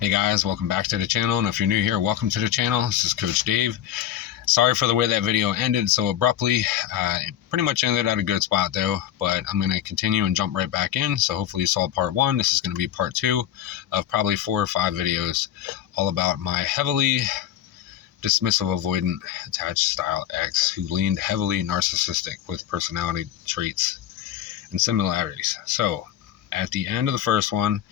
Hey guys, welcome back to the channel, and if you're new here, welcome to the channel. This is Coach Dave. Sorry for the way that video ended so abruptly. It pretty much ended at a good spot though, but I'm going to continue and jump right back in. So hopefully you saw part one. This is going to be part two of probably 4 or 5 videos all about my heavily dismissive avoidant attached style ex who leaned heavily narcissistic with personality traits and similarities. So at the end of the first one,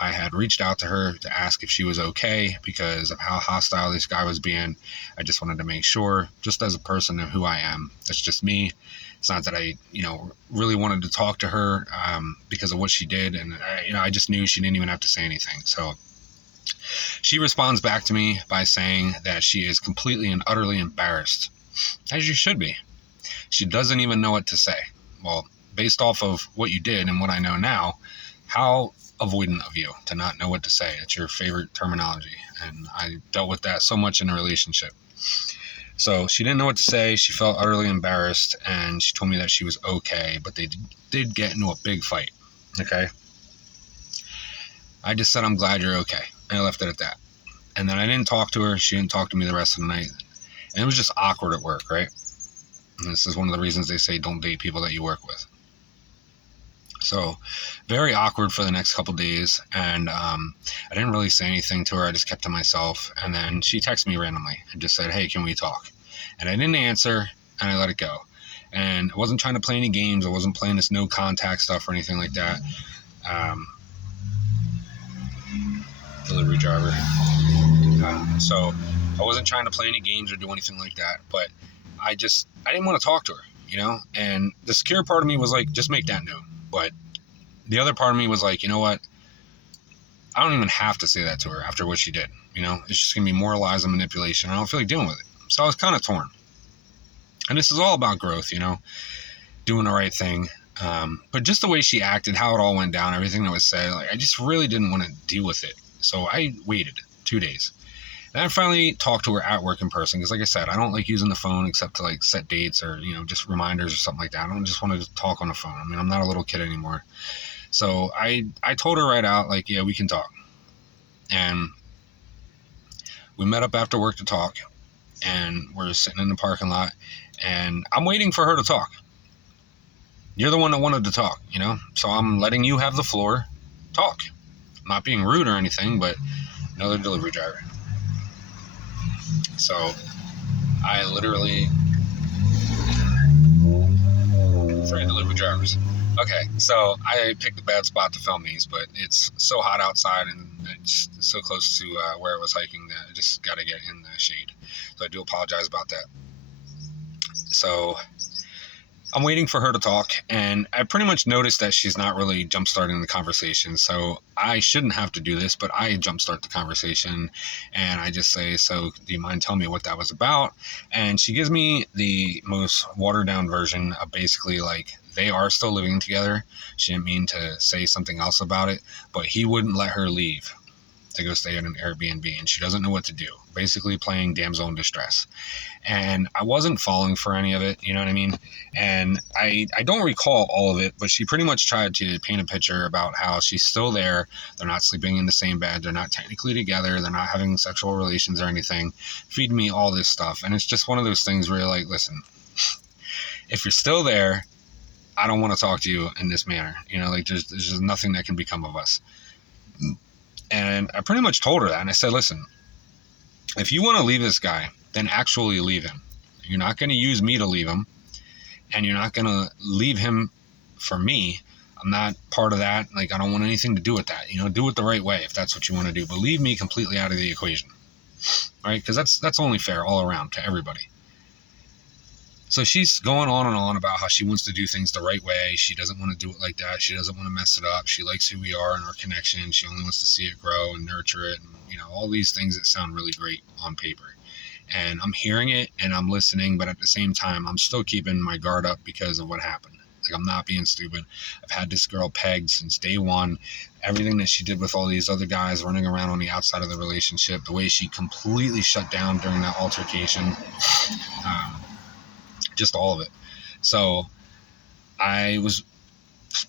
I had reached out to her to ask if she was okay because of how hostile this guy was being. I just wanted to make sure, just as a person of who I am. That's just me. It's not that I, really wanted to talk to her because of what she did. And, I just knew she didn't even have to say anything. So she responds back to me by saying that she is completely and utterly embarrassed, as you should be. She doesn't even know what to say. Well, based off of what you did and what I know now, how avoidant of you to not know what to say. It's your favorite terminology, and I dealt with that so much in a relationship. So she didn't know what to say. She felt utterly embarrassed, and she told me that she was okay, but they did get into a big fight. Okay, I just said, I'm glad you're okay, and I left it at that. And then I didn't talk to her. She didn't talk to me the rest of the night, and it was just awkward at work, right? And this is one of the reasons they say don't date people that you work with. So very awkward for the next couple days, and I didn't really say anything to her. I just kept to myself, and then she texted me randomly and just said, hey, can we talk? And I didn't answer, and I let it go. And I wasn't trying to play any games. I wasn't playing this no contact stuff or anything like that. Delivery driver. So I wasn't trying to play any games or do anything like that, but I didn't want to talk to her, and the secure part of me was like, just make that known. But the other part of me was like, you know what? I don't even have to say that to her after what she did. It's just going to be more lies and manipulation. I don't feel like dealing with it. So I was kind of torn. And this is all about growth, doing the right thing. But just the way she acted, how it all went down, everything that was said, I just really didn't want to deal with it. So I waited 2 days. And I finally talked to her at work in person because, like I said, I don't like using the phone except to set dates or, just reminders or something like that. I don't just want to talk on the phone. I'm not a little kid anymore. So I told her right out, yeah, we can talk. And we met up after work to talk, and we're sitting in the parking lot, and I'm waiting for her to talk. You're the one that wanted to talk, so I'm letting you have the floor, talk. I'm not being rude or anything, but another delivery driver. So I literally, sorry, delivery drivers. Okay, so I picked a bad spot to film these, but it's so hot outside and it's so close to where I was hiking that I just got to get in the shade. So I do apologize about that. So I'm waiting for her to talk, and I pretty much noticed that she's not really jump-starting the conversation, so I shouldn't have to do this, but I jump-start the conversation, and I just say, so do you mind telling me what that was about? And she gives me the most watered-down version of basically, they are still living together. She didn't mean to say something else about it, but he wouldn't let her leave to go stay at an Airbnb, and she doesn't know what to do, basically playing damsel in distress. And I wasn't falling for any of it, you know what I mean? And I don't recall all of it, but she pretty much tried to paint a picture about how she's still there. They're not sleeping in the same bed. They're not technically together. They're not having sexual relations or anything. Feed me all this stuff. And it's just one of those things where you're like, listen, if you're still there, I don't want to talk to you in this manner. There's just nothing that can become of us. And I pretty much told her that. And I said, listen, if you want to leave this guy, then actually leave him. You're not going to use me to leave him, and you're not going to leave him for me. I'm not part of that. I don't want anything to do with that. Do it the right way if that's what you want to do, but leave me completely out of the equation. All right? Because that's only fair all around to everybody. So she's going on and on about how she wants to do things the right way. She doesn't want to do it like that. She doesn't want to mess it up. She likes who we are and our connection. She only wants to see it grow and nurture it. And, all these things that sound really great on paper. And I'm hearing it and I'm listening, but at the same time, I'm still keeping my guard up because of what happened. I'm not being stupid. I've had this girl pegged since day one. Everything that she did with all these other guys running around on the outside of the relationship, the way she completely shut down during that altercation, just all of it. So I was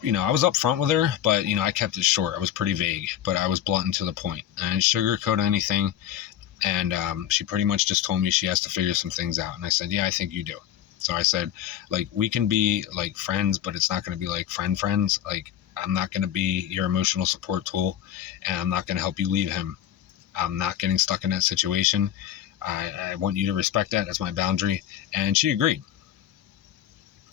I was upfront with her, but, I kept it short. I was pretty vague, but I was blunt and to the point. I didn't sugarcoat anything. And she pretty much just told me she has to figure some things out. And I said, yeah, I think you do. So I said, like, we can be like friends, but it's not going to be like friends. Like, I'm not going to be your emotional support tool, and I'm not going to help you leave him. I'm not getting stuck in that situation. I want you to respect that. That's my boundary. And she agreed.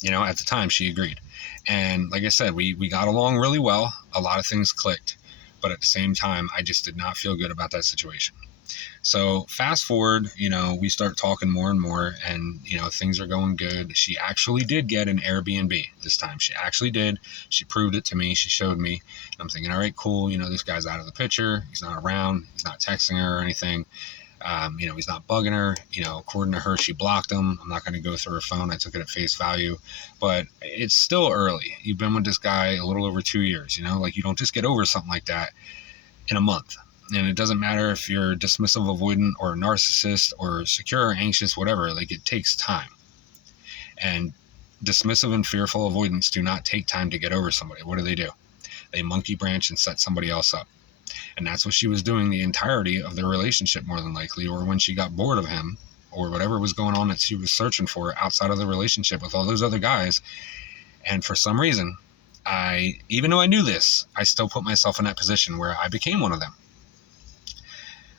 At the time, she agreed. And like I said, we got along really well. A lot of things clicked. But at the same time, I just did not feel good about that situation. So fast forward, we start talking more and more, and, things are going good. She actually did get an Airbnb this time. She actually did. She proved it to me. She showed me. I'm thinking, all right, cool. This guy's out of the picture. He's not around. He's not texting her or anything. He's not bugging her. According to her, she blocked him. I'm not going to go through her phone. I took it at face value, but it's still early. You've been with this guy a little over 2 years, like, you don't just get over something like that in a month. And it doesn't matter if you're dismissive, avoidant, or a narcissist, or secure, or anxious, whatever. Like, it takes time. And dismissive and fearful avoidants do not take time to get over somebody. What do? They monkey branch and set somebody else up. And that's what she was doing the entirety of their relationship, more than likely, or when she got bored of him, or whatever was going on that she was searching for outside of the relationship with all those other guys. And for some reason, even though I knew this, I still put myself in that position where I became one of them.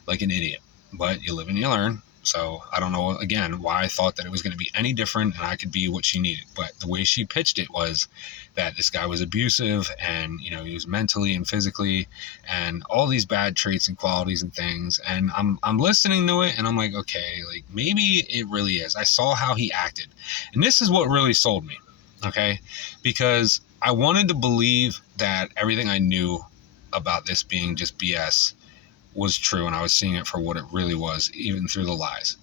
Like an idiot. But you live and you learn. So I don't know, again, why I thought that it was going to be any different and I could be what she needed. But the way she pitched it was that this guy was abusive, and, he was mentally and physically, and all these bad traits and qualities and things. And I'm listening to it, and I'm like, okay, like, maybe it really is. I saw how he acted. And this is what really sold me. Okay? Because I wanted to believe that everything I knew about this being just BS was true, and I was seeing it for what it really was, even through the lies.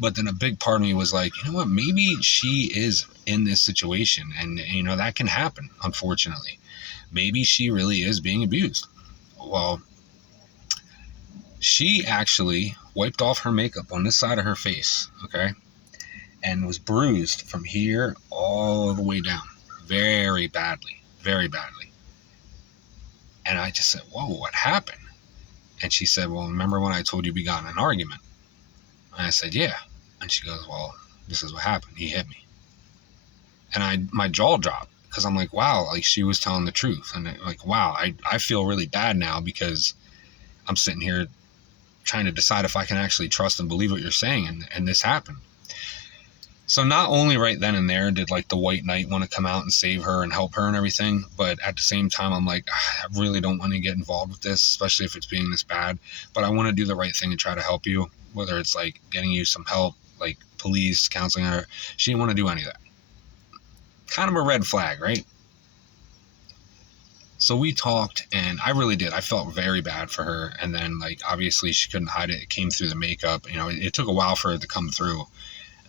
But then a big part of me was like, you know what, maybe she is in this situation, and that can happen, unfortunately. Maybe she really is being abused. Well, she actually wiped off her makeup on this side of her face, okay, and was bruised from here all the way down, very badly. And I just said, whoa, what happened? And she said, well, remember when I told you we got in an argument? And I said, yeah. And she goes, well, this is what happened. He hit me. And my jaw dropped, because I'm like, wow, like, she was telling the truth. And like, wow, I feel really bad now, because I'm sitting here trying to decide if I can actually trust and believe what you're saying. And this happened. So not only right then and there did, like, the white knight want to come out and save her and help her and everything, but at the same time, I'm like, I really don't want to get involved with this, especially if it's being this bad. But I want to do the right thing and try to help you, whether it's like getting you some help, like police, counseling her. She didn't want to do any of that. Kind of a red flag, right? So we talked, and I really did. I felt very bad for her. And then, like, obviously she couldn't hide it. It came through the makeup. It took a while for it to come through.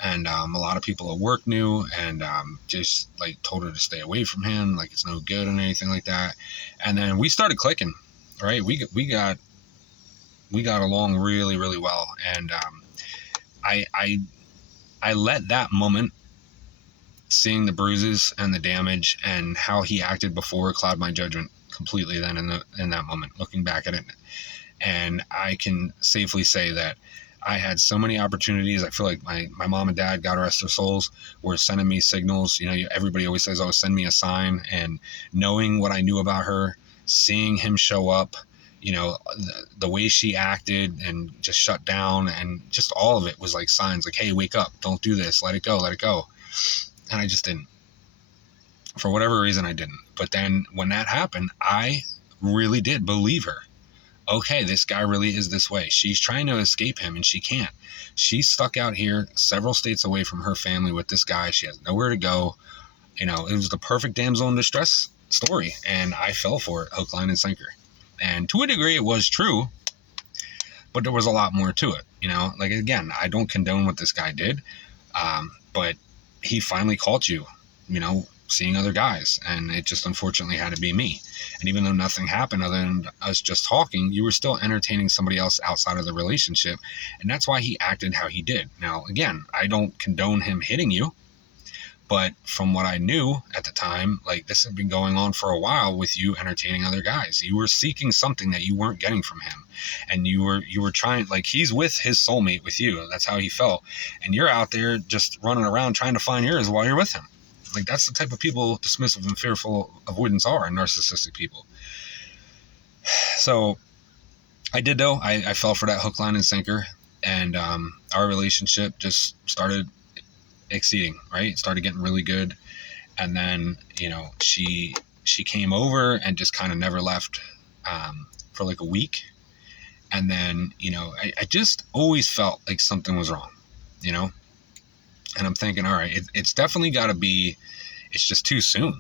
And a lot of people at work knew, and just, like, told her to stay away from him, like, it's no good and anything like that. And then we started clicking, right? We got along really, really well. And I let that moment, seeing the bruises and the damage and how he acted before, cloud my judgment completely. Then in that moment, looking back at it, and I can safely say that I had so many opportunities. I feel like my mom and dad, God rest their souls, were sending me signals. Everybody always says, oh, send me a sign. And knowing what I knew about her, seeing him show up, the way she acted and just shut down, and just all of it was like signs, like, hey, wake up, don't do this, let it go. And I just didn't. For whatever reason, I didn't. But then when that happened, I really did believe her. Okay, this guy really is this way. She's trying to escape him, and she can't. She's stuck out here several states away from her family with this guy. She has nowhere to go. It was the perfect damsel in distress story, and I fell for it, hook, line, and sinker. And to a degree, it was true, but there was a lot more to it. Like, again, I don't condone what this guy did, but he finally caught you, seeing other guys, and it just unfortunately had to be me. And even though nothing happened other than us just talking, you were still entertaining somebody else outside of the relationship, and that's why he acted how he did. Now, again, I don't condone him hitting you, But from what I knew at the time, like, this had been going on for a while with you entertaining other guys. You were seeking something that you weren't getting from him. And you were trying, like, he's with his soulmate with you. That's how he felt. And you're out there just running around trying to find yours while you're with him. Like, that's the type of people dismissive and fearful avoidants are, and narcissistic people. So I did, though. I fell for that hook, line, and sinker. And our relationship just started exceeding, right? It started getting really good. And then, she came over and just kind of never left for like a week. And then, I just always felt like something was wrong, and I'm thinking, all right, it's definitely got to be, it's just too soon,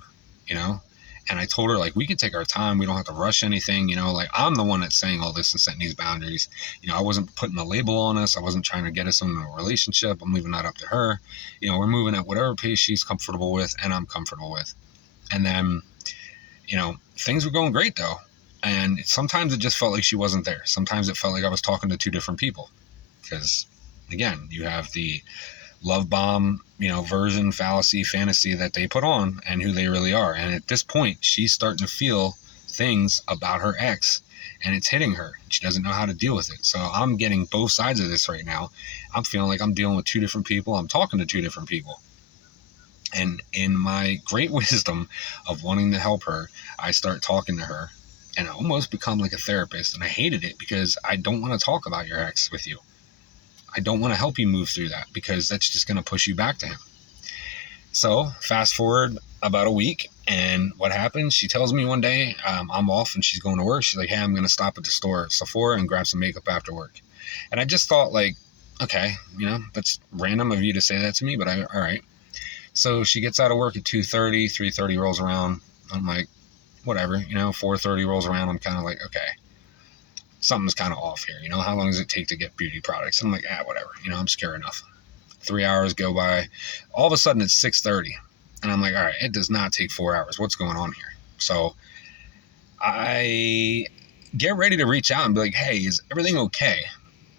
and I told her, like, we can take our time. We don't have to rush anything, like, I'm the one that's saying all this and setting these boundaries. I wasn't putting a label on us. I wasn't trying to get us into a relationship. I'm leaving that up to her. We're moving at whatever pace she's comfortable with and I'm comfortable with. And then, things were going great, though. And sometimes it just felt like she wasn't there. Sometimes it felt like I was talking to two different people. Because, again, you have the love bomb, version, fallacy, fantasy that they put on and who they really are. And at this point, she's starting to feel things about her ex, and it's hitting her. She doesn't know how to deal with it. So I'm getting both sides of this right now. I'm feeling like I'm dealing with two different people. I'm talking to two different people. And in my great wisdom of wanting to help her, I start talking to her and I almost become like a therapist. And I hated it because I don't want to talk about your ex with you. I don't want to help you move through that because that's just going to push you back to him. So fast forward about a week, and what happens? She tells me one day, I'm off and she's going to work. She's like, hey, I'm going to stop at the store, Sephora, and grab some makeup after work. And I just thought, like, okay, that's random of you to say that to me, but all right. So she gets out of work at 2:30, 3:30 rolls around. I'm like, whatever, 4:30 rolls around. I'm kind of like, okay, something's kind of off here. How long does it take to get beauty products? And I'm like, whatever, I'm scared enough. 3 hours go by. All of a sudden it's 6:30. And I'm like, all right, it does not take 4 hours. What's going on here? So I get ready to reach out and be like, hey, is everything okay?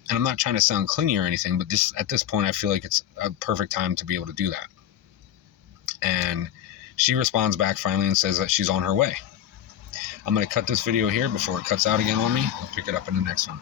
And I'm not trying to sound clingy or anything, but just at this point, I feel like it's a perfect time to be able to do that. And she responds back finally and says that she's on her way. I'm going to cut this video here before it cuts out again on me. I'll pick it up in the next one.